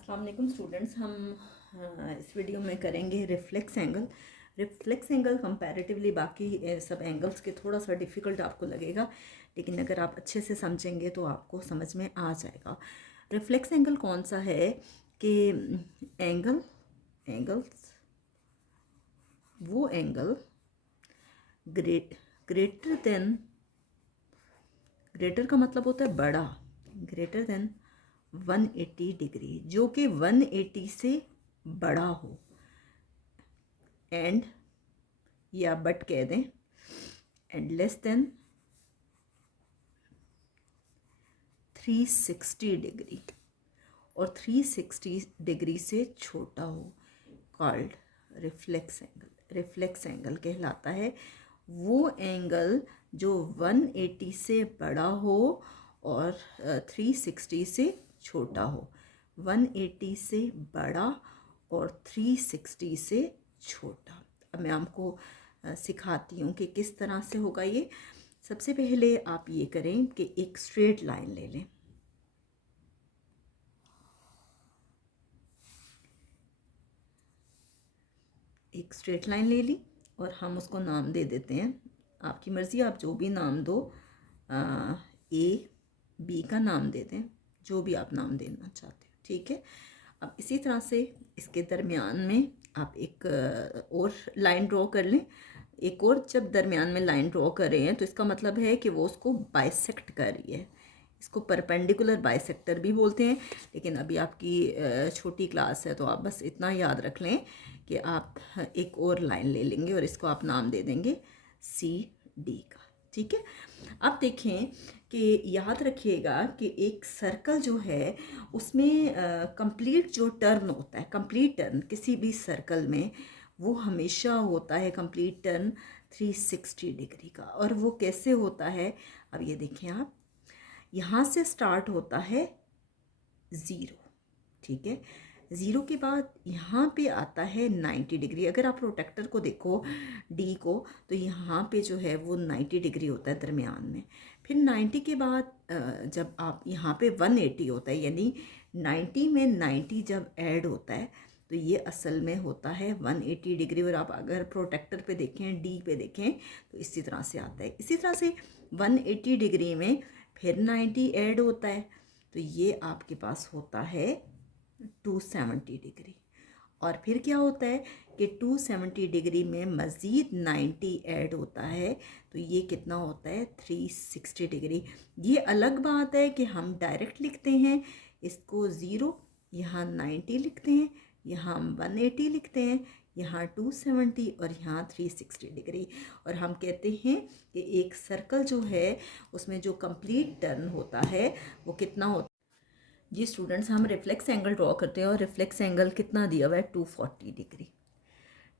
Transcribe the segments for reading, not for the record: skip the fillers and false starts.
अस्सलाम वालेकुम स्टूडेंट्स। हम इस वीडियो में करेंगे reflex angle. Reflex angle comparatively बाकी सब एंगल्स के थोड़ा सा डिफ़िकल्ट आपको लगेगा, लेकिन अगर आप अच्छे से समझेंगे तो आपको समझ में आ जाएगा। रिफ्लेक्स एंगल कौन सा है कि एंगल्स वो एंगल ग्रेटर देन, ग्रेटर का मतलब होता है बड़ा, ग्रेटर देन 180 डिग्री, जो कि 180 से बड़ा हो, एंड या बट कह दें, एंड लेस देन 360 डिग्री, और 360 डिग्री से छोटा हो, called reflex angle. Reflex angle कहलाता है वो एंगल जो 180 से बड़ा हो और 360 से छोटा हो। 180 से बड़ा और 360 से छोटा। अब मैं आपको सिखाती हूँ कि किस तरह से होगा ये। सबसे पहले आप ये करें कि एक स्ट्रेट लाइन ले लें। एक स्ट्रेट लाइन ले ली और हम उसको नाम दे देते हैं, आपकी मर्ज़ी, आप जो भी नाम दो, ए बी का नाम दे दें, जो भी आप नाम देना चाहते हो, ठीक है। अब इसी तरह से इसके दरमियान में आप एक और लाइन ड्रॉ कर लें। एक और जब दरमियान में लाइन ड्रॉ कर रहे हैं तो इसका मतलब है कि वो उसको बाइसेक्ट कर रही है। इसको परपेंडिकुलर बाइसेक्टर भी बोलते हैं, लेकिन अभी आपकी छोटी क्लास है तो आप बस इतना याद रख लें कि आप एक और लाइन ले लेंगे और इसको आप नाम दे देंगे सी डी का, ठीक है। अब देखें कि याद रखिएगा कि एक सर्कल जो है उसमें कंप्लीट जो टर्न होता है, कंप्लीट टर्न किसी भी सर्कल में वो हमेशा होता है कंप्लीट टर्न 360 डिग्री का। और वो कैसे होता है, अब ये देखें आप, यहाँ से स्टार्ट होता है ज़ीरो, ठीक है। ज़ीरो के बाद यहाँ पे आता है 90 डिग्री। अगर आप प्रोटेक्टर को देखो डी को, तो यहाँ पे जो है वो 90 डिग्री होता है दरमियान में। फिर 90 के बाद जब आप यहाँ पे 180 होता है, यानी 90 में 90 जब ऐड होता है तो ये असल में होता है 180 डिग्री। और आप अगर प्रोटेक्टर पे देखें, डी पे देखें, तो इसी तरह से आता है। इसी तरह से 180 डिग्री में फिर 90 ऐड होता है, तो ये आपके पास होता है 270 डिग्री। और फिर क्या होता है कि 270 डिग्री में मज़ीद 90 ऐड होता है, तो ये कितना होता है 360 डिग्री। ये अलग बात है कि हम डायरेक्ट लिखते हैं इसको ज़ीरो, यहाँ 90 लिखते हैं, यहाँ 180 लिखते हैं, यहाँ 270 और यहाँ 360 डिग्री। और हम कहते हैं कि एक सर्कल जो है उसमें जो कंप्लीट टर्न होता है वो कितना होता है। जी स्टूडेंट्स, हम रिफ्लेक्स एंगल ड्रॉ करते हैं और रिफ्लेक्स एंगल कितना दिया हुआ है 240 डिग्री।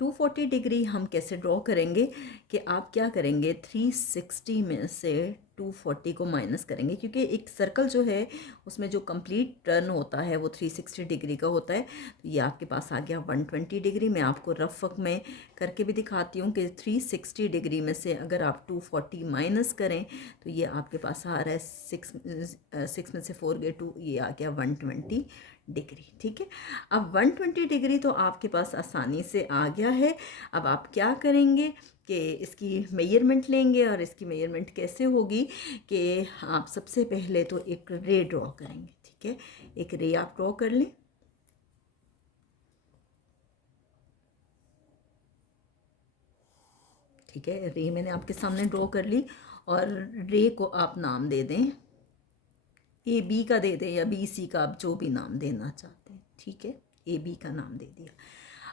240 डिग्री हम कैसे ड्रॉ करेंगे कि आप क्या करेंगे 360 में से 240 को माइनस करेंगे, क्योंकि एक सर्कल जो है उसमें जो कंप्लीट टर्न होता है वो 360 डिग्री का होता है। तो ये आपके पास आ गया 120 डिग्री। मैं आपको रफ वर्क में करके भी दिखाती हूँ कि 360 डिग्री में से अगर आप 240 माइनस करें तो ये आपके पास आ रहा है 6 में से 4 गए 2, ये आ गया 120 डिग्री, ठीक है। अब 120 डिग्री तो आपके पास आसानी से आ गया है। अब आप क्या करेंगे कि इसकी मेजरमेंट लेंगे, और इसकी मेजरमेंट कैसे होगी कि आप सबसे पहले तो एक रे ड्रॉ करेंगे, ठीक है। एक रे आप ड्रॉ कर लें, ठीक है। रे मैंने आपके सामने ड्रॉ कर ली और रे को आप नाम दे दें, ए बी का दे दें या बी सी का, आप जो भी नाम देना चाहते हैं, ठीक है। ए बी का नाम दे दिया।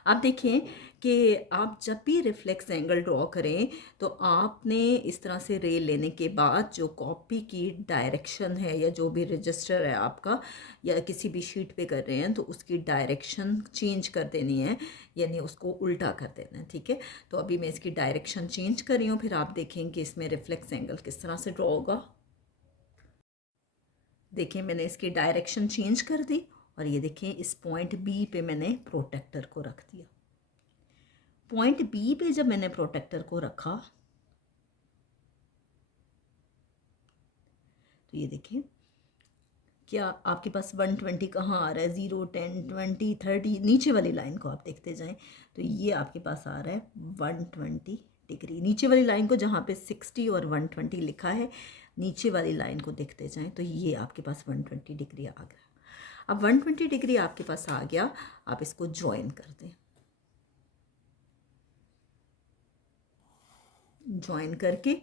आप देखें कि आप जब भी रिफ्लेक्स एंगल ड्रॉ करें तो आपने इस तरह से रे लेने के बाद जो कॉपी की डायरेक्शन है या जो भी रजिस्टर है आपका, या किसी भी शीट पे कर रहे हैं तो उसकी डायरेक्शन चेंज कर देनी है, यानी उसको उल्टा कर देना है, ठीक है। तो अभी मैं इसकी डायरेक्शन चेंज कर रही हूँ, फिर आप देखें कि इसमें रिफ्लेक्स एंगल किस तरह से ड्रॉ होगा। देखिए मैंने इसकी डायरेक्शन चेंज कर दी और ये देखिए इस पॉइंट बी पे मैंने प्रोटेक्टर को रख दिया। पॉइंट बी पे जब मैंने प्रोटेक्टर को रखा तो ये देखिए क्या आपके पास 120 कहाँ आ रहा है, 0, 10, 20, 30, नीचे वाली लाइन को आप देखते जाएं तो ये आपके पास आ रहा है 120 डिग्री। नीचे वाली लाइन को जहाँ पे 60 और 120 लिखा है, नीचे वाली लाइन को देखते जाएं तो ये आपके पास 120 डिग्री आ गया। अब 120 डिग्री आपके पास आ गया, आप इसको ज्वाइन कर दें। ज्वाइन करके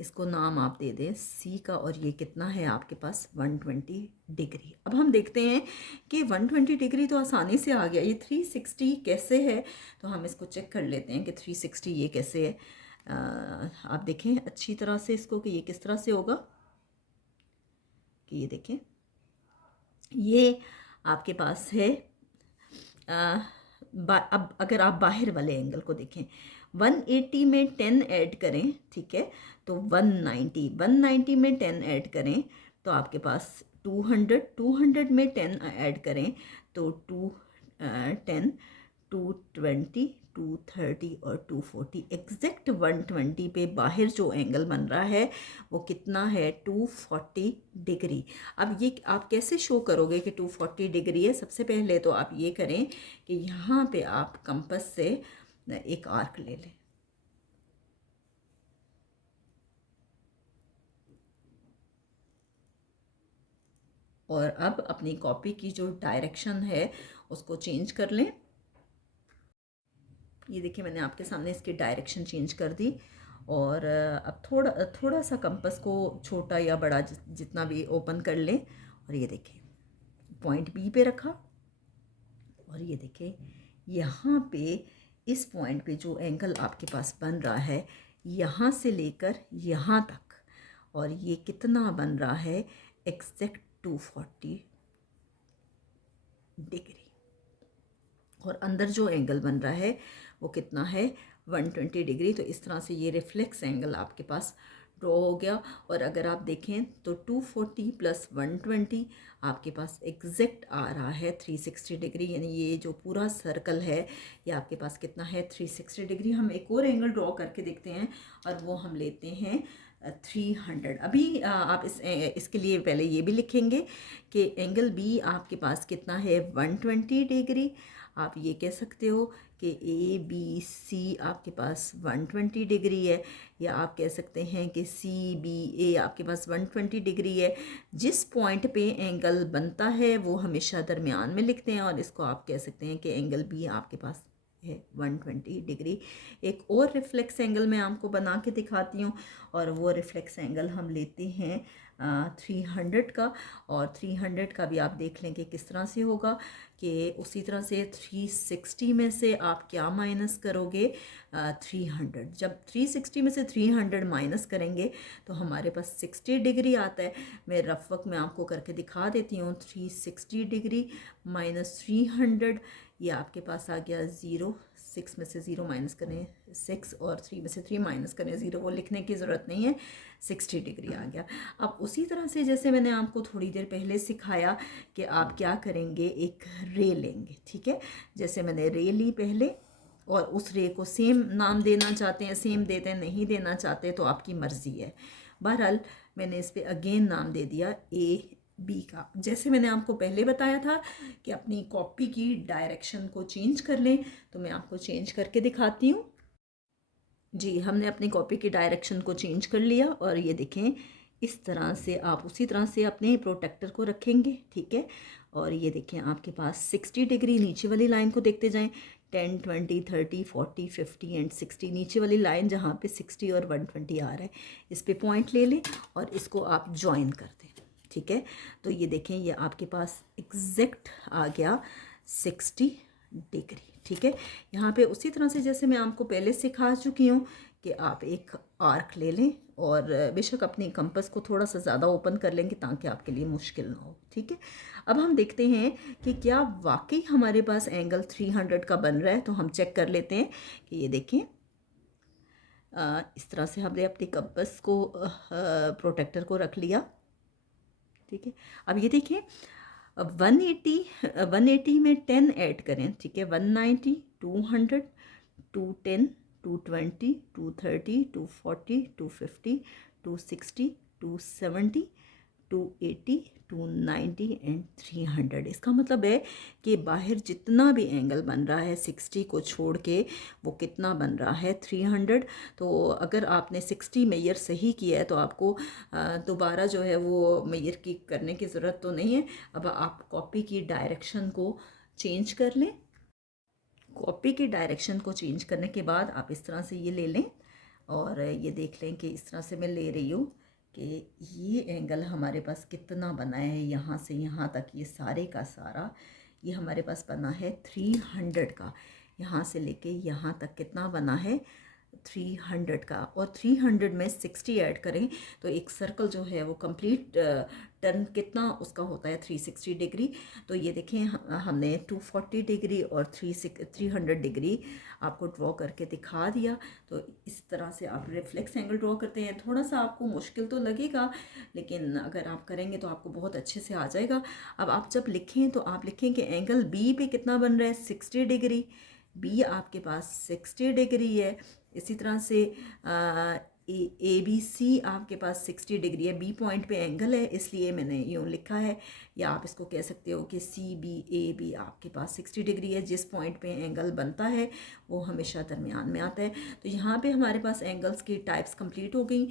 इसको नाम आप दे दें सी का, और ये कितना है आपके पास 120 डिग्री। अब हम देखते हैं कि 120 डिग्री तो आसानी से आ गया, ये 360 कैसे है, तो हम इसको चेक कर लेते हैं कि 360 ये कैसे है। आप देखें अच्छी तरह से इसको कि ये किस तरह से होगा, कि ये देखें ये आपके पास है। अब अगर आप बाहर वाले एंगल को देखें, 180 में 10 ऐड करें, ठीक है, तो 190 में 10 ऐड करें तो आपके पास 200 में 10 ऐड करें तो 10, 220, 230 और 240, एग्जैक्ट 120 पे बाहर जो एंगल बन रहा है वो कितना है 240 डिग्री। अब ये आप कैसे शो करोगे कि 240 डिग्री है? सबसे पहले तो आप ये करें कि यहाँ पे आप कंपास से एक आर्क ले लें, और अब अपनी कॉपी की जो डायरेक्शन है उसको चेंज कर लें। ये देखिए मैंने आपके सामने इसकी डायरेक्शन चेंज कर दी, और अब थोड़ा सा कंपास को छोटा या बड़ा जितना भी ओपन कर लें, और ये देखिए पॉइंट बी पे रखा, और ये देखिए यहाँ पे इस पॉइंट पे जो एंगल आपके पास बन रहा है यहाँ से लेकर यहाँ तक, और ये कितना बन रहा है एग्जैक्ट 240 डिग्री, और अंदर जो एंगल बन रहा है वो कितना है 120 डिग्री। तो इस तरह से ये रिफ्लेक्स एंगल आपके पास ड्रॉ हो गया। और अगर आप देखें तो 240 प्लस 120 आपके पास एग्जैक्ट आ रहा है 360 डिग्री, यानी ये जो पूरा सर्कल है ये आपके पास कितना है 360 डिग्री। हम एक और एंगल ड्रॉ करके देखते हैं, और वो हम लेते हैं 300। अभी आप इसके लिए पहले ये भी लिखेंगे कि एंगल बी आपके पास कितना है 120 डिग्री। आप ये कह सकते हो कि ए बी सी आपके पास 120 डिग्री है, या आप कह सकते हैं कि सी बी ए आपके पास 120 डिग्री है। जिस पॉइंट पे एंगल बनता है वो हमेशा दरमियान में लिखते हैं, और इसको आप कह सकते हैं कि एंगल बी आपके पास है 120 डिग्री। एक और रिफ्लेक्स एंगल मैं आपको बना के दिखाती हूँ, और वो रिफ्लेक्स एंगल हम लेते हैं 300 का, और 300 का भी आप देख लें कि किस तरह से होगा, कि उसी तरह से 360 में से आप क्या माइनस करोगे 300। जब 360 में से 300 माइनस करेंगे तो हमारे पास 60 डिग्री आता है। मैं रफ वर्क में आपको करके दिखा देती हूँ। 360 डिग्री माइनस 300, ये आपके पास आ गया 0। 6 में से 0 माइनस करें 6, और 3 में से 3 माइनस करें 0, वो लिखने की ज़रूरत नहीं है, 60 डिग्री आ गया। अब उसी तरह से जैसे मैंने आपको थोड़ी देर पहले सिखाया कि आप क्या करेंगे, एक रे लेंगे, ठीक है। जैसे मैंने रे ली पहले, और उस रे को सेम नाम देना चाहते हैं सेम देते हैं, नहीं देना चाहते तो आपकी मर्ज़ी है। बहरहाल मैंने इस पर अगेन नाम दे दिया ए बी का। जैसे मैंने आपको पहले बताया था कि अपनी कॉपी की डायरेक्शन को चेंज कर लें, तो मैं आपको चेंज करके दिखाती हूँ। जी, हमने अपनी कॉपी की डायरेक्शन को चेंज कर लिया, और ये देखें इस तरह से आप उसी तरह से अपने प्रोटेक्टर को रखेंगे, ठीक है। और ये देखें आपके पास 60 डिग्री, नीचे वाली लाइन को देखते जाएं, 10, 20, 30, 40, 50 एंड 60, नीचे वाली लाइन जहाँ पे 60 और 120 आ रहा है, इस पे पॉइंट ले लें और इसको आप ज्वाइन कर दें, ठीक है। तो ये देखें ये आपके पास एग्जैक्ट आ गया 60 डिग्री, ठीक है। यहाँ पे उसी तरह से जैसे मैं आपको पहले सिखा चुकी हूँ कि आप एक आर्क ले लें, और बेशक अपनी कंपास को थोड़ा सा ज़्यादा ओपन कर लेंगे ताकि आपके लिए मुश्किल ना हो, ठीक है। अब हम देखते हैं कि क्या वाकई हमारे पास एंगल 300 का बन रहा है, तो हम चेक कर लेते हैं कि ये देखें इस तरह से हमने अपनी कंपास को प्रोटेक्टर को रख लिया, ठीक है। अब ये देखिए 180 में 10 ऐड करें, ठीक है, 190, 200, 210, 220, 230, 240, 250, 260, 270, 280, 290 एंड 300। इसका मतलब है कि बाहर जितना भी एंगल बन रहा है 60 को छोड़ के वो कितना बन रहा है 300। तो अगर आपने 60 मेजर सही किया है तो आपको दोबारा जो है वो मेजर की करने की ज़रूरत तो नहीं है। अब आप कॉपी की डायरेक्शन को चेंज कर लें। कॉपी की डायरेक्शन को चेंज करने के बाद आप इस तरह से ये ले लें और ये देख लें कि इस तरह से मैं ले रही हूँ कि ये एंगल हमारे पास कितना बना है। यहाँ से यहाँ तक ये सारे का सारा ये हमारे पास बना है 300 का। यहाँ से लेके यहाँ तक कितना बना है 300 का। और 300 में 60 ऐड करें तो एक सर्कल जो है वो कंप्लीट टर्न कितना उसका होता है 360 डिग्री। तो ये देखें हमने 240 डिग्री और 300 डिग्री आपको ड्रॉ करके दिखा दिया। तो इस तरह से आप रिफ्लेक्स एंगल ड्रॉ करते हैं। थोड़ा सा आपको मुश्किल तो लगेगा लेकिन अगर आप करेंगे तो आपको बहुत अच्छे से आ जाएगा। अब आप जब लिखें तो आप लिखें कि एंगल बी पे कितना बन रहा है 60 डिग्री। बी आपके पास 60 डिग्री है। इसी तरह से ए बी सी आपके पास 60 डिग्री है। बी पॉइंट पे एंगल है इसलिए मैंने यूँ लिखा है। या आप इसको कह सकते हो कि सी बी ए बी आपके पास 60 डिग्री है। जिस पॉइंट पे एंगल बनता है वो हमेशा दरमियान में आता है। तो यहाँ पे हमारे पास एंगल्स की टाइप्स कंप्लीट हो गई